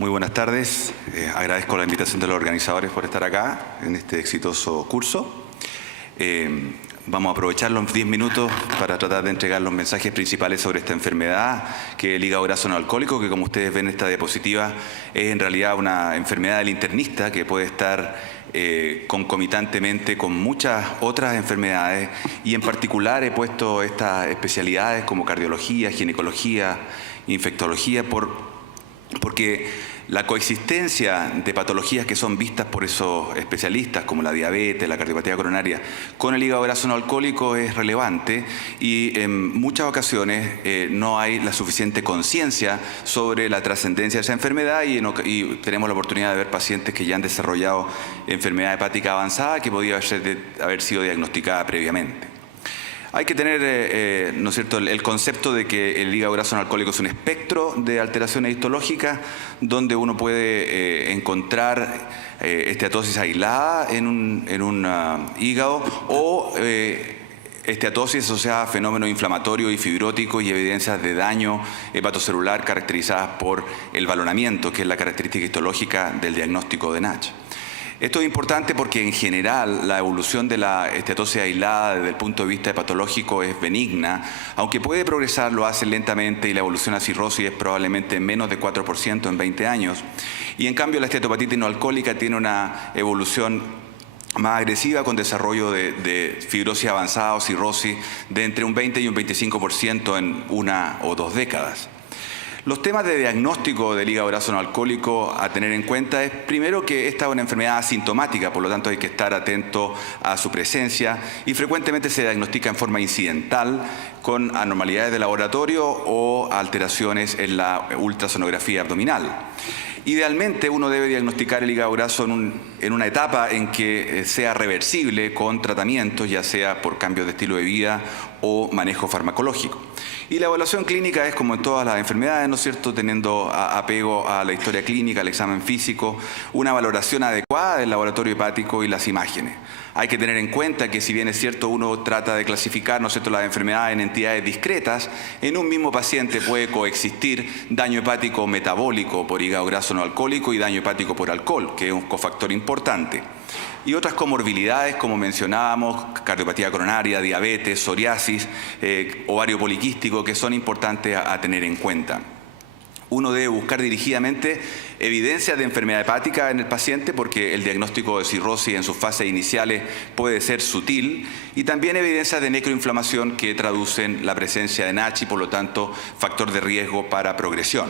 Muy buenas tardes. Agradezco la invitación de los organizadores por estar acá en este exitoso curso. Vamos a aprovechar los 10 minutos para tratar de entregar los mensajes principales sobre esta enfermedad, que es el hígado graso no alcohólico, que como ustedes ven en esta diapositiva es en realidad una enfermedad del internista que puede estar concomitantemente con muchas otras enfermedades, y en particular he puesto estas especialidades como cardiología, ginecología, infectología, porque la coexistencia de patologías que son vistas por esos especialistas, como la diabetes, la cardiopatía coronaria, con el hígado graso no alcohólico es relevante, y en muchas ocasiones no hay la suficiente conciencia sobre la trascendencia de esa enfermedad, y tenemos la oportunidad de ver pacientes que ya han desarrollado enfermedad hepática avanzada que podía haber sido diagnosticada previamente. Hay que tener, ¿no es cierto?, el concepto de que el hígado graso no alcohólico es un espectro de alteraciones histológicas donde uno puede encontrar esteatosis aislada en un hígado o esteatosis asociada a fenómenos inflamatorios y fibróticos y evidencias de daño hepatocelular caracterizadas por el balonamiento, que es la característica histológica del diagnóstico de NASH. Esto es importante porque en general la evolución de la esteatosis aislada desde el punto de vista patológico es benigna, aunque puede progresar, lo hace lentamente, y la evolución a cirrosis es probablemente menos de 4% en 20 años. Y en cambio la esteatopatitis no alcohólica tiene una evolución más agresiva con desarrollo de fibrosis avanzada o cirrosis de entre un 20 y un 25% en 1 o 2 décadas. Los temas de diagnóstico del hígado graso no alcohólico a tener en cuenta es, primero, que esta es una enfermedad asintomática, por lo tanto hay que estar atento a su presencia, y frecuentemente se diagnostica en forma incidental con anormalidades de laboratorio o alteraciones en la ultrasonografía abdominal. Idealmente uno debe diagnosticar el hígado graso en una etapa en que sea reversible con tratamientos, ya sea por cambios de estilo de vida o manejo farmacológico. Y la evaluación clínica es como en todas las enfermedades, ¿no es cierto?, teniendo apego a la historia clínica, al examen físico, una valoración adecuada del laboratorio hepático y las imágenes. Hay que tener en cuenta que, si bien es cierto, uno trata de clasificar, ¿no es cierto?, las enfermedades en entidades discretas, en un mismo paciente puede coexistir daño hepático metabólico por hígado graso no alcohólico y daño hepático por alcohol, que es un cofactor importante. Y otras comorbilidades, como mencionábamos, cardiopatía coronaria, diabetes, psoriasis, ovario poliquístico, que son importantes a tener en cuenta. Uno debe buscar dirigidamente evidencias de enfermedad hepática en el paciente, porque el diagnóstico de cirrosis en sus fases iniciales puede ser sutil, y también evidencias de necroinflamación que traducen la presencia de NASH y, por lo tanto, factor de riesgo para progresión.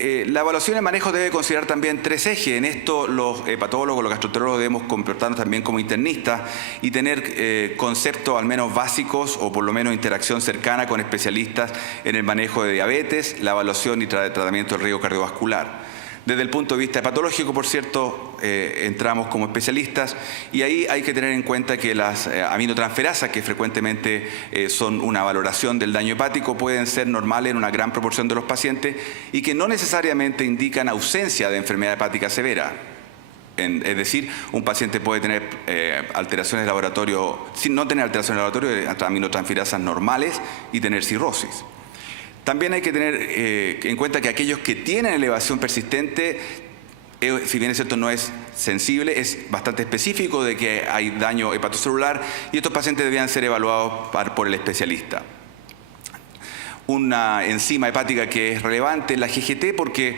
La evaluación de manejo debe considerar también 3 ejes. En esto los hepatólogos, los gastroenterólogos debemos comportarnos también como internistas y tener conceptos al menos básicos, o por lo menos interacción cercana con especialistas en el manejo de diabetes, la evaluación y tratamiento del riesgo cardiovascular. Desde el punto de vista patológico, por cierto, entramos como especialistas, y ahí hay que tener en cuenta que las aminotransferasas, que frecuentemente son una valoración del daño hepático, pueden ser normales en una gran proporción de los pacientes y que no necesariamente indican ausencia de enfermedad hepática severa. Es decir, un paciente puede tener alteraciones de laboratorio, sin no tener alteraciones de laboratorio, de aminotransferasas normales, y tener cirrosis. También hay que tener en cuenta que aquellos que tienen elevación persistente, si bien es cierto no es sensible, es bastante específico de que hay daño hepatocelular, y estos pacientes debían ser evaluados por el especialista. Una enzima hepática que es relevante, la GGT, porque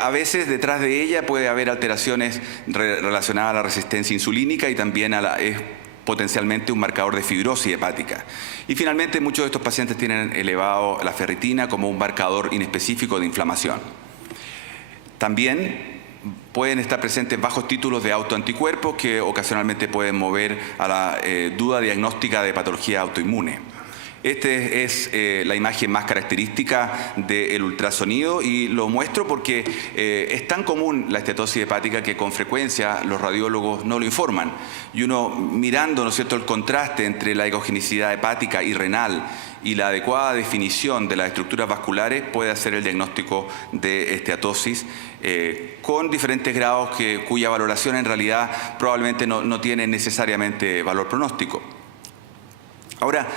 a veces detrás de ella puede haber alteraciones relacionadas a la resistencia insulínica, y también es potencialmente un marcador de fibrosis hepática. Y finalmente, muchos de estos pacientes tienen elevado la ferritina como un marcador inespecífico de inflamación. También pueden estar presentes bajos títulos de autoanticuerpos que ocasionalmente pueden mover a la duda diagnóstica de patología autoinmune. Esta es la imagen más característica del ultrasonido, y lo muestro porque es tan común la esteatosis hepática que con frecuencia los radiólogos no lo informan. Y uno, mirando, ¿no es cierto?, el contraste entre la ecogenicidad hepática y renal y la adecuada definición de las estructuras vasculares, puede hacer el diagnóstico de esteatosis con diferentes grados cuya valoración en realidad probablemente no tiene necesariamente valor pronóstico. Ahora,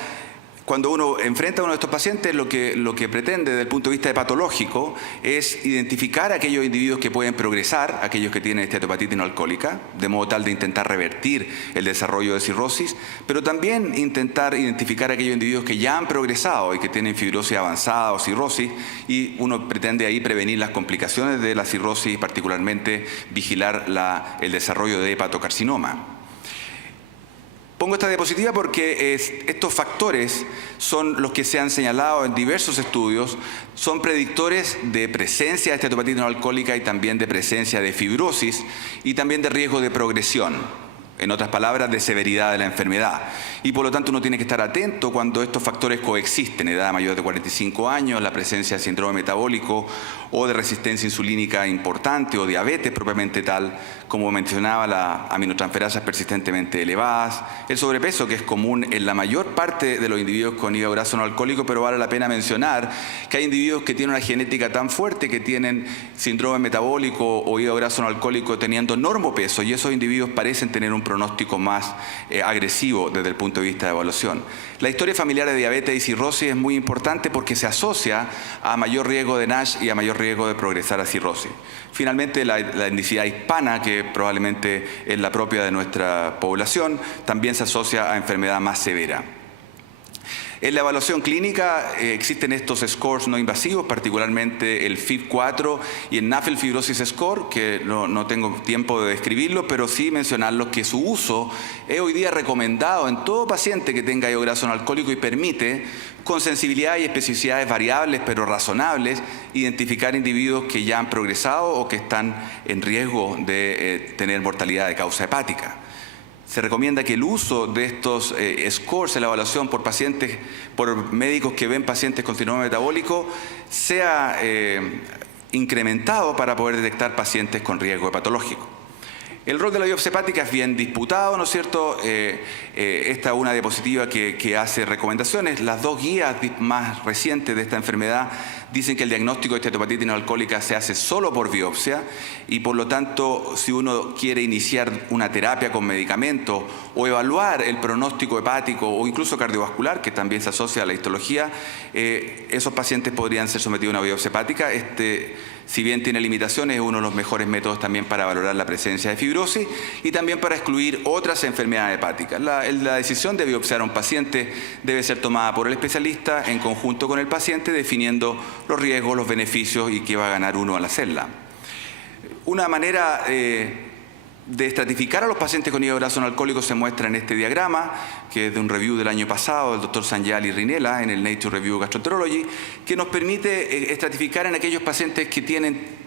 cuando uno enfrenta a uno de estos pacientes, lo que pretende desde el punto de vista patológico es identificar a aquellos individuos que pueden progresar, aquellos que tienen esteatopatitis no alcohólica, de modo tal de intentar revertir el desarrollo de cirrosis, pero también intentar identificar a aquellos individuos que ya han progresado y que tienen fibrosis avanzada o cirrosis, y uno pretende ahí prevenir las complicaciones de la cirrosis, particularmente vigilar el desarrollo de hepatocarcinoma. Pongo esta diapositiva porque estos factores son los que se han señalado en diversos estudios, son predictores de presencia de esteatopatitis no alcohólica y también de presencia de fibrosis y también de riesgo de progresión. En otras palabras, de severidad de la enfermedad. Y por lo tanto uno tiene que estar atento cuando estos factores coexisten, edad mayor de 45 años, la presencia de síndrome metabólico o de resistencia insulínica importante o diabetes propiamente tal, como mencionaba, las aminotransferasas persistentemente elevadas, el sobrepeso, que es común en la mayor parte de los individuos con hígado graso no alcohólico, pero vale la pena mencionar que hay individuos que tienen una genética tan fuerte que tienen síndrome metabólico o hígado graso no alcohólico teniendo normopeso, y esos individuos parecen tener un pronóstico más agresivo desde el punto de vista de evaluación. La historia familiar de diabetes y cirrosis es muy importante porque se asocia a mayor riesgo de NASH y a mayor riesgo de progresar a cirrosis. Finalmente, la etnicidad hispana, que probablemente es la propia de nuestra población, también se asocia a enfermedad más severa. En la evaluación clínica existen estos scores no invasivos, particularmente el FIB-4 y el NAFLD Fibrosis Score, que no tengo tiempo de describirlo, pero sí mencionarlos que su uso es hoy día recomendado en todo paciente que tenga hígado graso no alcohólico y permite, con sensibilidad y especificidades variables pero razonables, identificar individuos que ya han progresado o que están en riesgo de tener mortalidad de causa hepática. Se recomienda que el uso de estos scores en la evaluación por pacientes, por médicos que ven pacientes con síndrome metabólico, sea incrementado para poder detectar pacientes con riesgo hepatológico. El rol de la biopsia hepática es bien disputado, ¿no es cierto? Esta es una diapositiva que hace recomendaciones. Las dos guías más recientes de esta enfermedad dicen que el diagnóstico de esteatopatitis no alcohólica se hace solo por biopsia y por lo tanto, si uno quiere iniciar una terapia con medicamentos o evaluar el pronóstico hepático o incluso cardiovascular, que también se asocia a la histología, esos pacientes podrían ser sometidos a una biopsia hepática. Si bien tiene limitaciones, es uno de los mejores métodos también para valorar la presencia de fibrosis y también para excluir otras enfermedades hepáticas. La decisión de biopsiar a un paciente debe ser tomada por el especialista en conjunto con el paciente, definiendo los riesgos, los beneficios y qué va a ganar uno al hacerla. Una manera de estratificar a los pacientes con hígado graso no alcohólico se muestra en este diagrama, que es de un review del año pasado, del doctor Sanyal y Rinella, en el Nature Review Gastroenterology, que nos permite estratificar en aquellos pacientes que tienen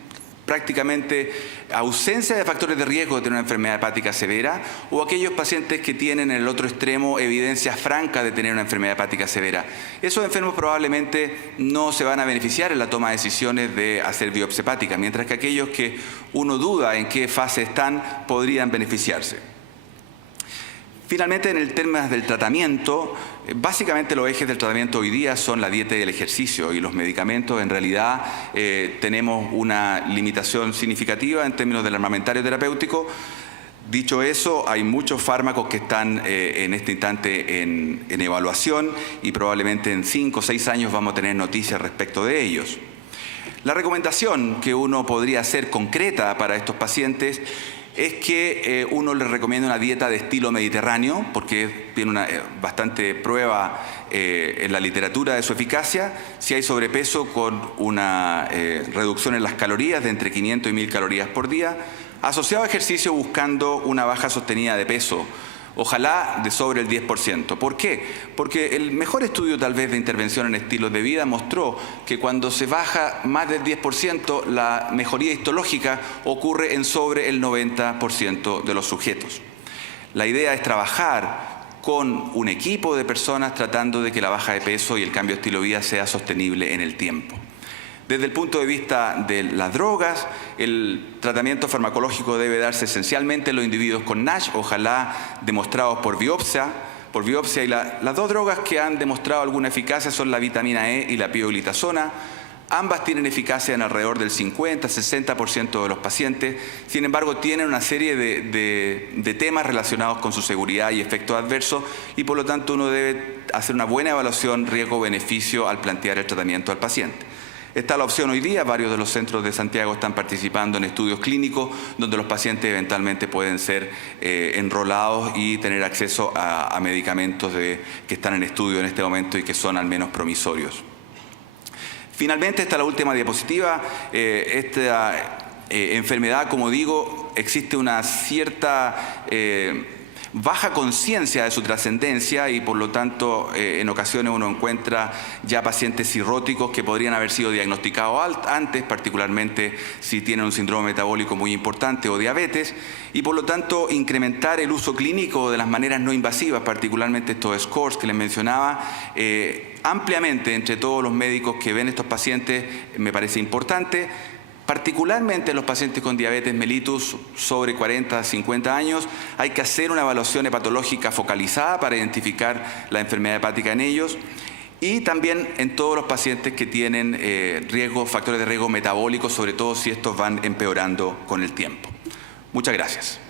prácticamente ausencia de factores de riesgo de tener una enfermedad hepática severa o aquellos pacientes que tienen en el otro extremo evidencia franca de tener una enfermedad hepática severa. Esos enfermos probablemente no se van a beneficiar en la toma de decisiones de hacer biopsia hepática, mientras que aquellos que uno duda en qué fase están podrían beneficiarse. Finalmente, en el tema del tratamiento, básicamente los ejes del tratamiento hoy día son la dieta y el ejercicio, y los medicamentos en realidad tenemos una limitación significativa en términos del armamentario terapéutico. Dicho eso, hay muchos fármacos que están en este instante en evaluación y probablemente en 5 o 6 años vamos a tener noticias respecto de ellos. La recomendación que uno podría hacer concreta para estos pacientes es que uno les recomienda una dieta de estilo mediterráneo, porque tiene una bastante prueba en la literatura de su eficacia. Si hay sobrepeso, con una reducción en las calorías de entre 500 y 1000 calorías por día, asociado a ejercicio buscando una baja sostenida de peso, ojalá de sobre el 10%. ¿Por qué? Porque el mejor estudio tal vez de intervención en estilos de vida mostró que cuando se baja más del 10%, la mejoría histológica ocurre en sobre el 90% de los sujetos. La idea es trabajar con un equipo de personas tratando de que la baja de peso y el cambio de estilo de vida sea sostenible en el tiempo. Desde el punto de vista de las drogas, el tratamiento farmacológico debe darse esencialmente en los individuos con NASH, ojalá demostrados por biopsia, y las dos drogas que han demostrado alguna eficacia son la vitamina E y la pioglitazona. Ambas tienen eficacia en alrededor del 50-60% de los pacientes. Sin embargo, tienen una serie de temas relacionados con su seguridad y efectos adversos y por lo tanto uno debe hacer una buena evaluación riesgo-beneficio al plantear el tratamiento al paciente. Está la opción hoy día, varios de los centros de Santiago están participando en estudios clínicos donde los pacientes eventualmente pueden ser enrolados y tener acceso a medicamentos que están en estudio en este momento y que son al menos promisorios. Finalmente, está la última diapositiva. Esta enfermedad, como digo, existe una cierta baja conciencia de su trascendencia y por lo tanto en ocasiones uno encuentra ya pacientes cirróticos que podrían haber sido diagnosticados antes, particularmente si tienen un síndrome metabólico muy importante o diabetes, y por lo tanto incrementar el uso clínico de las maneras no invasivas, particularmente estos scores que les mencionaba, ampliamente entre todos los médicos que ven estos pacientes me parece importante. Particularmente en los pacientes con diabetes mellitus sobre 40 50 años, hay que hacer una evaluación hepatológica focalizada para identificar la enfermedad hepática en ellos y también en todos los pacientes que tienen factores de riesgo metabólicos, sobre todo si estos van empeorando con el tiempo. Muchas gracias.